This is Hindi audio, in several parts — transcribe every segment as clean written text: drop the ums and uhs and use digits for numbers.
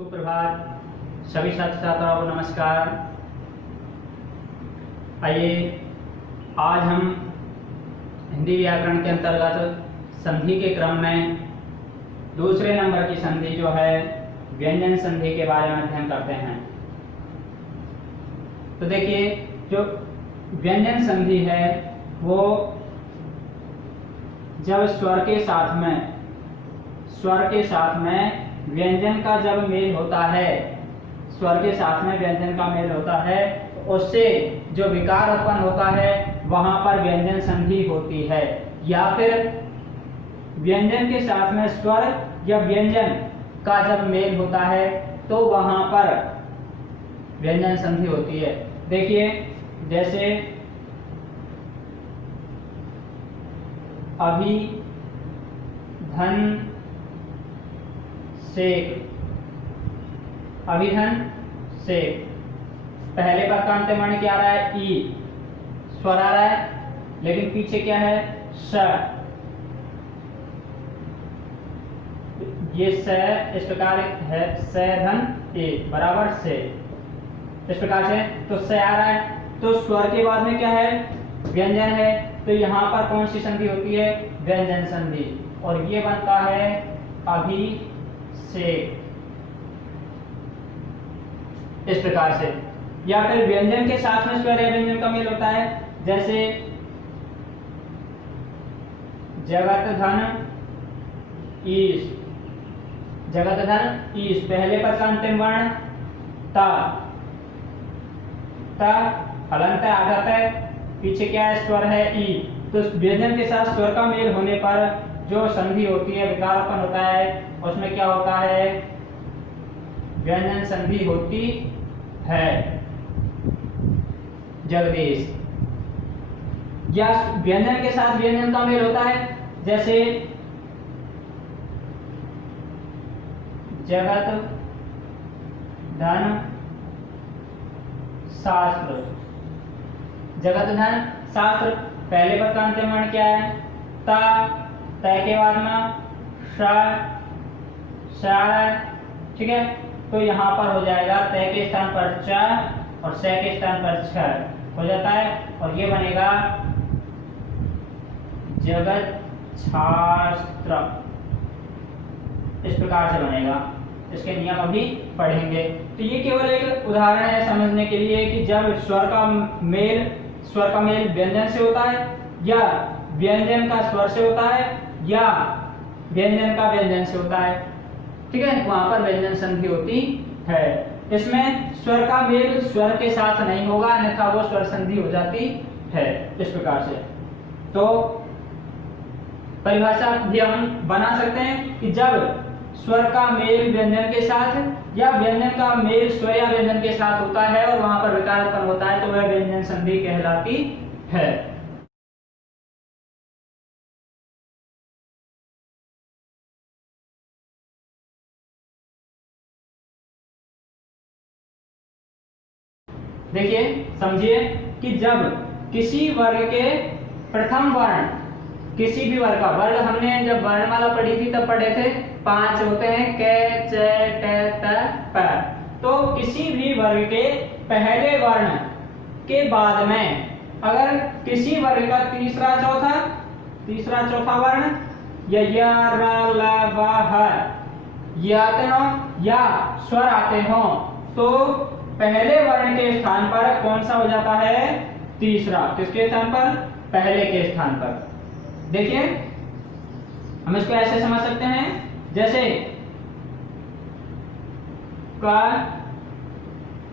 सुप्रभात। सभी छात्र छात्राओं को नमस्कार। आइए आज हम हिंदी व्याकरण के अंतर्गत संधि के क्रम में दूसरे नंबर की संधि जो है व्यंजन संधि के बारे में अध्ययन करते हैं। तो देखिए, जो व्यंजन संधि है वो जब स्वर के साथ में व्यंजन का जब मेल होता है, स्वर के साथ में व्यंजन का मेल होता है, तो उससे जो विकार उत्पन्न होता है वहां पर व्यंजन संधि होती है। या फिर व्यंजन के साथ में स्वर या व्यंजन का जब मेल होता है तो वहां पर व्यंजन संधि होती है। देखिए, जैसे अभी धन सेक, अभिधन सेक, पहले पद का अंतिम वर्ण क्या आ रहा है? ई, स्वर आ रहा है, लेकिन पीछे क्या है? स। ये स इस प्रकार है, स धन ए बराबर से, इस प्रकार से तो स आ रहा है। तो स्वर के बाद में क्या है? व्यंजन है। तो यहाँ पर कौन सी संधि होती है? व्यंजन संधि। और ये बनता है अभी से, इस प्रकार से। या फिर व्यंजन के साथ में स्वर या व्यंजन का मेल होता है, जैसे जगत धन ईश, जगत धन ईश, पहले पद का अंतिम वर्ण ता, ता हलंत आघात है, पीछे क्या है? स्वर है ई। तो व्यंजन के साथ स्वर का मेल होने पर जो संधि होती है, विकार उत्पन्न होता है, उसमें क्या होता है? व्यंजन संधि होती है। जगदीश। या व्यंजन के साथ व्यंजन का मेल होता है, जैसे जगत धन शास्त्र, जगत धन शास्त्र, पहले पद का अंतिम वर्ण क्या है? ता, तय के बाद में श, ठीक है। तो यहाँ पर हो जाएगा तय के स्थान पर च और स के स्थान पर छ हो जाता है, और ये बनेगा जगत शास्त्र, इस प्रकार से बनेगा। इसके नियम अभी पढ़ेंगे। तो ये केवल एक उदाहरण है समझने के लिए कि जब स्वर का मेल व्यंजन से होता है, या व्यंजन का स्वर से होता है, या व्यंजन का व्यंजन से होता है, ठीक है, वहां पर व्यंजन संधि होती है। इसमें स्वर का मेल स्वर के साथ नहीं होगा, अन्यथा वो स्वर संधि हो जाती है, इस प्रकार से। तो परिभाषा भी हम बना सकते हैं कि जब स्वर का मेल व्यंजन के साथ या व्यंजन का मेल स्वर या व्यंजन के साथ होता है और वहां पर विकार उत्पन्न होता है, तो वह व्यंजन संधि कहलाती है। देखिए, समझिए कि जब किसी वर्ग के प्रथम वर्ण, किसी भी वर्ग का वर्ग, हमने जब वर्णमाला पढ़ी थी तब पढ़े थे 5 होते हैं, क च ट त प। तो किसी भी वर्ग के पहले वर्ण के बाद में अगर किसी वर्ग का तीसरा चौथा वर्ण या य र ल व ह ये आते हो या स्वर आते हो, तो पहले वर्ण के स्थान पर कौन सा हो जाता है? तीसरा। किसके स्थान पर? पहले के स्थान पर। देखिए, हम इसको ऐसे समझ सकते हैं, जैसे क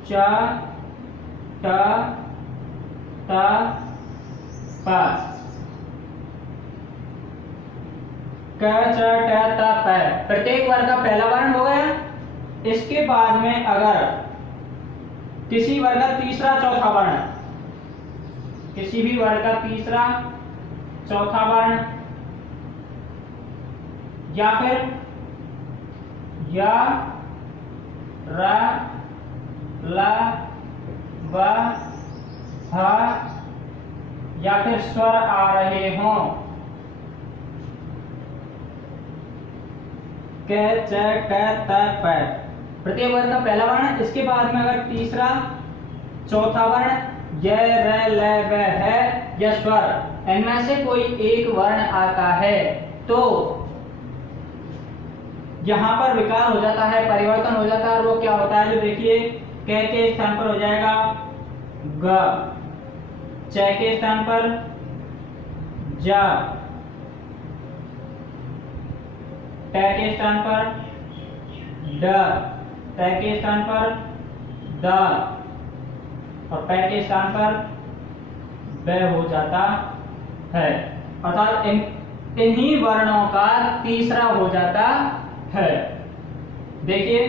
च ट त प, क च ट त प, प्रत्येक वर्ग का पहला वर्ण हो गया। इसके बाद में अगर किसी वर्ग का तीसरा चौथा वर्ण, किसी भी वर्ग का तीसरा चौथा वर्ण, या फिर य र ल व ह, या फिर स्वर आ रहे हों, क च ट त प, प्रत्येक वर्ग का पहला वर्ण, इसके बाद में अगर तीसरा चौथा वर्ण य र ल व है या स्वर इनमें से कोई एक वर्ण आता है तो यहाँ पर विकार हो जाता है, परिवर्तन हो जाता है। और वो क्या होता है, जो देखिए क के स्थान पर हो जाएगा ग, च के स्थान पर ज, ट के स्थान पर ड, त के स्थान पर द और प के स्थान पर ब हो जाता है। अर्थात इन्हीं वर्णों का तीसरा हो जाता है। देखिए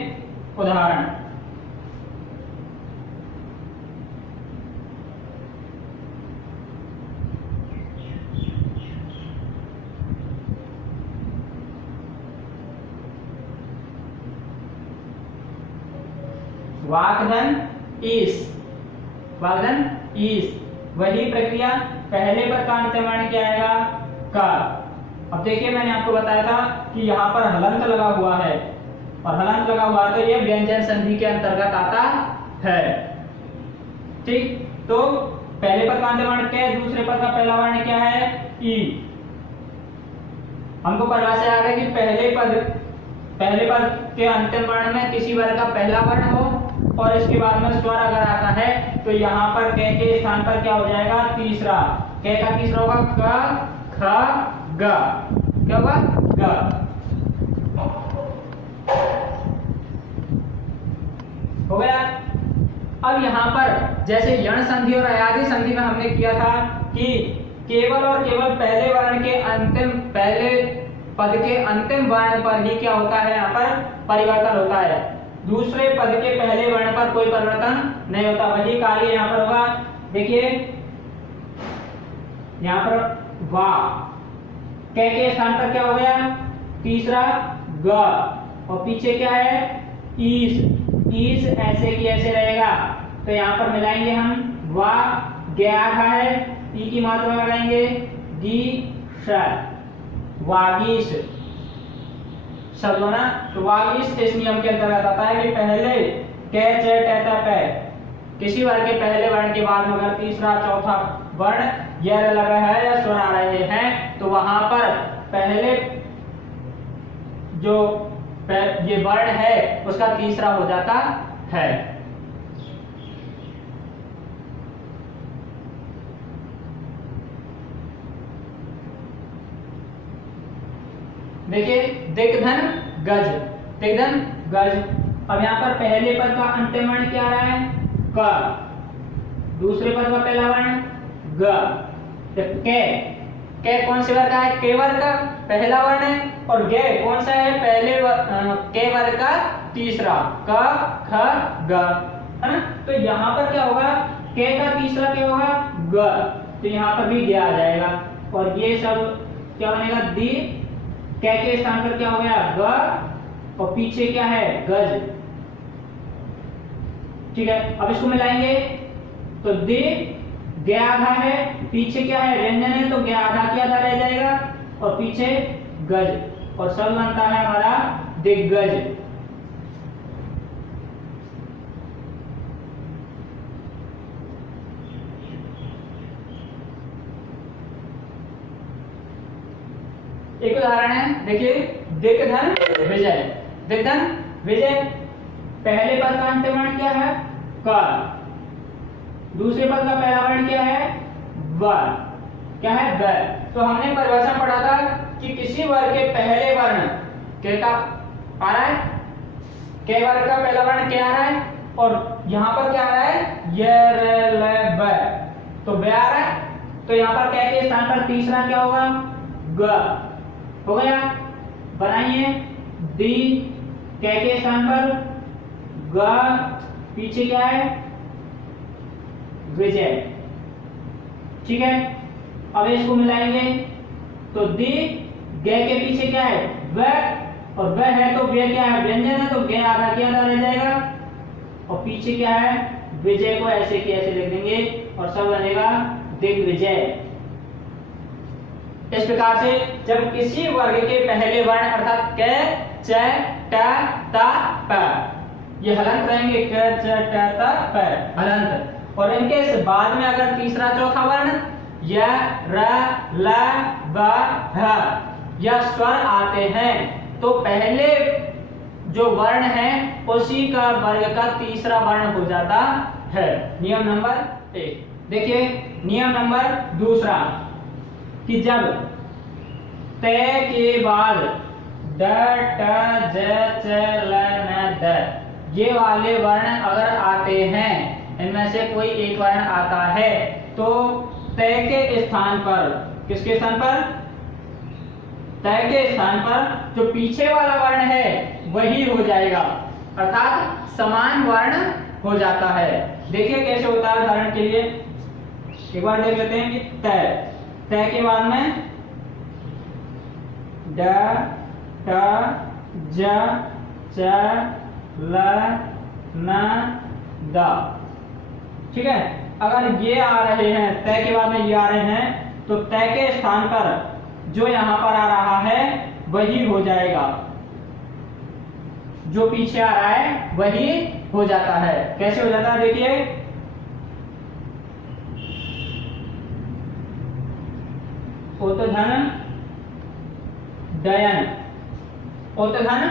उदाहरण, वाग्दन इस, वाग्दन इस, वही प्रक्रिया पहले पद का अंत्यवर्ण क्या आएगा का। अब देखिए मैंने आपको बताया था कि यहाँ पर हलंत लगा हुआ है और हलंत लगा हुआ तो ये व्यंजन संधि के अंतर्गत आता है। ठीक, तो पहले पद का अंत्यवर्ण क्या है, दूसरे पद का पहला वर्ण क्या है ई। हमको परिभाषा आ गई कि पहले पद के अंतिम वर्ण में किसी वर्ग का पहला वर्ण हो और इसके बाद में स्वर अगर आता है तो यहाँ पर क के स्थान पर क्या हो जाएगा, तीसरा। क का तीसरा होगा क ख ग, क्या होगा ग। हो गया। अब यहाँ पर जैसे यण संधि और अयादि संधि में हमने किया था कि केवल और केवल पहले वर्ण के अंतिम, पहले पद के अंतिम वर्ण पर ही क्या होता है, यहाँ पर परिवर्तन होता है। दूसरे पद के पहले वर्ण पर कोई परिवर्तन नहीं होता। वही कार्य यहाँ पर होगा। देखिए यहाँ पर वा, क के स्थान पर क्या हो गया, तीसरा ग और पीछे क्या है ईस, ईस ऐसे की ऐसे रहेगा। तो यहाँ पर मिलाएंगे हम वा, गया है, ई की मात्रा लगाएंगे दी श, वागीश शब्द होना। तो वागीश इस नियम के अंतर्गत आता है कि पहले क च ट त प किसी वर्ग के पहले वर्ण के बाद में अगर तीसरा चौथा वर्ण यह लगा है या स्वर आ रहे हैं तो वहां पर पहले जो ये वर्ण है उसका तीसरा हो जाता है। देखिए दिग्धन गज, दिग्धन गज। अब यहाँ पर पहले पद का अंतिम वर्ण क्या आ रहा है क, दूसरे पद का पहला वर्ण ग, क कौन से वर्ग का है, के वर्ग का पहला वर्ण है और ग कौन सा है, पहले के वर्ग का तीसरा, क ख ग, है ना। तो यहाँ पर क्या होगा, के का तीसरा क्या होगा ग, तो यहाँ पर भी ग आ जाएगा और ये सब क्या बनेगा दी, के स्थान पर क्या हो गया ग और पीछे क्या है गज। ठीक है, अब इसको मिलाएंगे तो दे ग आधा है, पीछे क्या है व्यंजन है तो ग आधा की आधा रह जाएगा और पीछे गज और सब बनता है हमारा दिग्गज। एक उदाहरण है, देखिए दिग्धन विजय, दिग्धन विजय। पहले पद का अंतिम वर्ण क्या है क, दूसरे पद का पहला वर्ण क्या है व, क्या है ग। तो हमने परिभाषा पढ़ा था कि किसी वर्ग के पहले वर्ण के का आ रहा है, के वर्ग का पहला वर्ण क्या आ रहा है और यहाँ पर क्या आ रहा है य र ल ब, तो ब आ रहा है। तो यहाँ पर क्या के स्थान पर तीसरा क्या होगा ग। हो गया, बनाइए दी, के स्थान पर ग, पीछे क्या है विजय। ठीक है, अब इसको मिलाएंगे तो दी ग के पीछे क्या है व और व है तो व क्या है व्यंजन है तो ग आधा की आधा रह जाएगा और पीछे क्या है विजय को ऐसे की ऐसे लिख देंगे और सब बनेगा दिग्विजय। इस प्रकार से जब किसी वर्ग के पहले वर्ण अर्थात क च ट त प ये हलंत रहेंगे, क च ट त प हलंत। और इनके इस बाद में अगर तीसरा चौथा वर्ण य र ल ब ह या स्वर आते हैं तो पहले जो वर्ण है उसी का वर्ग का तीसरा वर्ण हो जाता है। नियम नंबर 1। देखिए नियम नंबर 2 कि जब त के बाद ड ट ज च ल न द ये वाले वर्ण अगर आते हैं, इनमें से कोई एक वर्ण आता है तो त के स्थान पर, किसके स्थान पर, त के स्थान पर जो पीछे वाला वर्ण है वही हो जाएगा, अर्थात समान वर्ण हो जाता है। देखिए कैसे होता है। उदाहरण के लिए एक बार देख लेते हैं कि त के बाद में ड ट ज च ल न द, ठीक है। अगर ये आ रहे हैं, त के बाद में ये आ रहे हैं तो त के स्थान पर जो यहां पर आ रहा है वही हो जाएगा, जो पीछे आ रहा है वही हो जाता है। कैसे हो जाता है देखिए, उत्धन डयन, उत्धन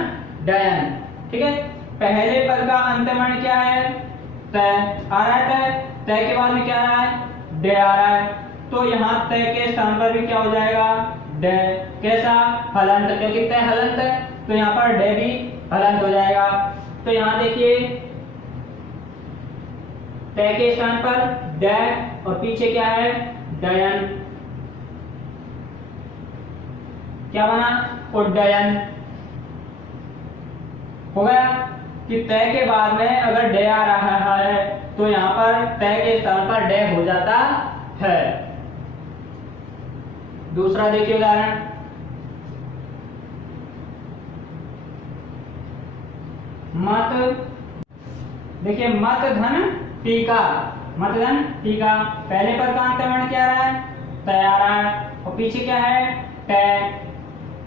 डयन, ठीक है। पहले पद का अंतवर्ण क्या है, त आ रहा है, त के बाद में क्या आ रहा है, ड आ रहा है, तो यहाँ त के स्थान पर भी क्या हो जाएगा, ड। कैसा, हलंत, क्योंकि त हलंत है तो यहाँ पर ड भी हलंत हो जाएगा। तो यहाँ देखिए त के स्थान पर ड और पीछे क्या है, डयन, क्या बना, उड्डयन हो गया। कि त के बाद में अगर ड आ रहा है तो यहाँ पर त के स्थान पर ड हो जाता है। दूसरा देखिए उदाहरण, मत, देखिए मत धन टीका, मत धन टीका, पहले पद का अंतवर्ण क्या आ रहा है, त आ रहा है और पीछे क्या है, ट।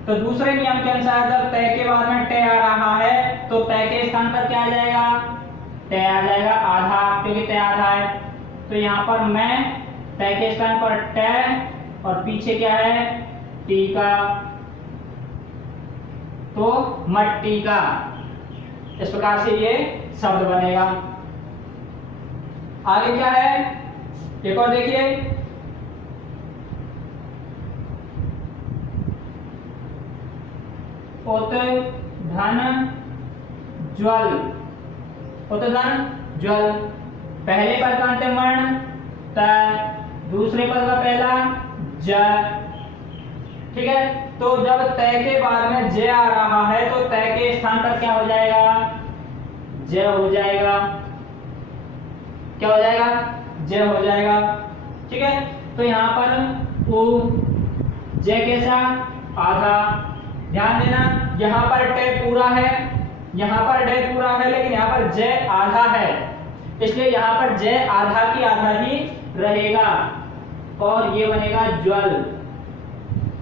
तो दूसरे नियम के अनुसार जब त के बाद में ट आ रहा है तो त के स्थान पर क्या आ जाएगा, ट आ जाएगा आधा, क्योंकि त आधा है। तो यहाँ पर मैं त के स्थान पर ट और पीछे क्या है, टीका, तो मट्टी का, इस प्रकार से ये शब्द बनेगा। आगे क्या है, एक और देखिए, उत्धन ज्वल, उत्धन ज्वल, पहले पद का अंतिम वर्ण त, दूसरे पद का पहला ज, ठीक है। तो जब त के बाद में ज आ रहा है तो त के स्थान पर क्या हो जाएगा, ज हो जाएगा, क्या हो जाएगा, ज हो जाएगा, ठीक है। तो यहाँ पर उ, ज कैसा, आधा, ध्यान देना यहाँ पर ट पूरा है, यहाँ पर ड पूरा है, लेकिन यहाँ पर ज आधा है, इसलिए यहाँ पर ज आधा की आधा ही रहेगा और ये बनेगा ज्वल,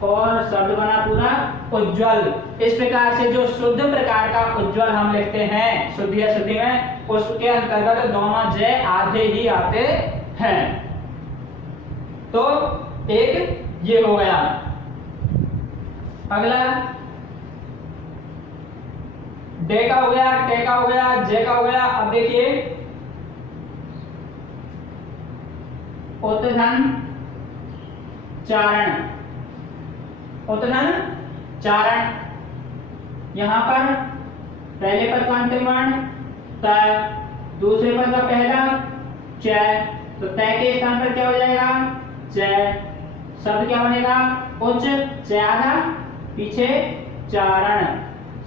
और शब्द बना पूरा उज्ज्वल। इस प्रकार से जो शुद्ध प्रकार का उज्ज्वल हम लिखते हैं शुद्धि अशुद्धि में, उसके अंतर्गत दोनों ज आधे ही आते हैं। तो एक ये हो गया। अगला डे का हो गया, टे का हो गया, जे का हो गया। अब देखिए उत्धन चारण, उत्धन चारण, यहां पर पहले पद का अंतिम वर्ण त, दूसरे पद का पहला च, तो त के स्थान पर क्या हो जाएगा, च। शब्द क्या बनेगा, उच्च, च आधा, पीछे चारण,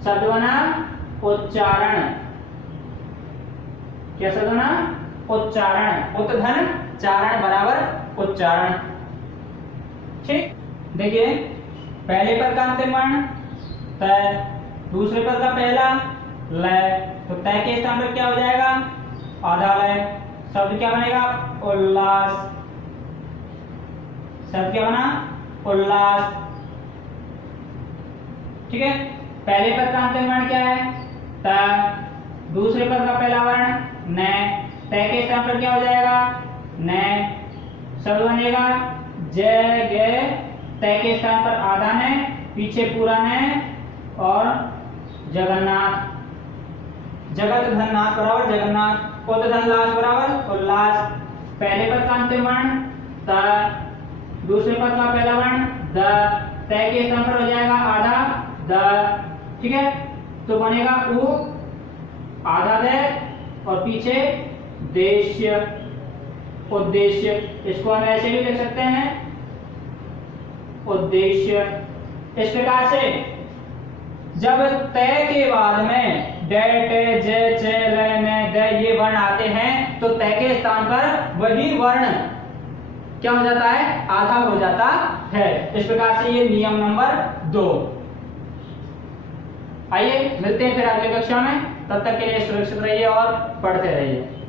शब्द बना उच्चारण, क्या शब्द बना, उच्चारण, उत्धन चारण बराबर उच्चारण, ठीक। देखिए पहले पद का अंतिम वर्ण त, दूसरे पद का पहला ल, तो त के स्थान पर क्या हो जाएगा, आधा ल। शब्द क्या बनेगा, उल्लास, शब्द क्या बना, उल्लास, ठीक है। पहले पद का अंतिम वर्ण क्या है, त, दूसरे पद का पहला वर्ण न, तय के स्थान पर क्या हो जाएगा न, शब्द बनेगा ज ग, तय के स्थान पर आधा न, पीछे पूरा न, और जगन्नाथ, जगत धन नाथ बराबर जगन्नाथ, उद धन लाश बराबर उल्लास। पहले पद का अंतिम वर्ण त, दूसरे पद का पहला वर्ण द, तय के स्थान पर हो जाएगा आधा द, ठीक है। तो बनेगा उ, आधा द, और पीछे देश्य, उद्देश्य। इसको हम ऐसे भी लिख सकते हैं उद्देश्य। इस प्रकार से जब तय के बाद में ड, ट, ज, च, ल, न, द ये वर्ण आते हैं तो तय के स्थान पर वही वर्ण क्या हो जाता है आधा हो जाता है। इस प्रकार से ये नियम नंबर 2। आइए मिलते हैं फिर अगली कक्षा में, तब तक के लिए सुरक्षित रहिए और पढ़ते रहिए।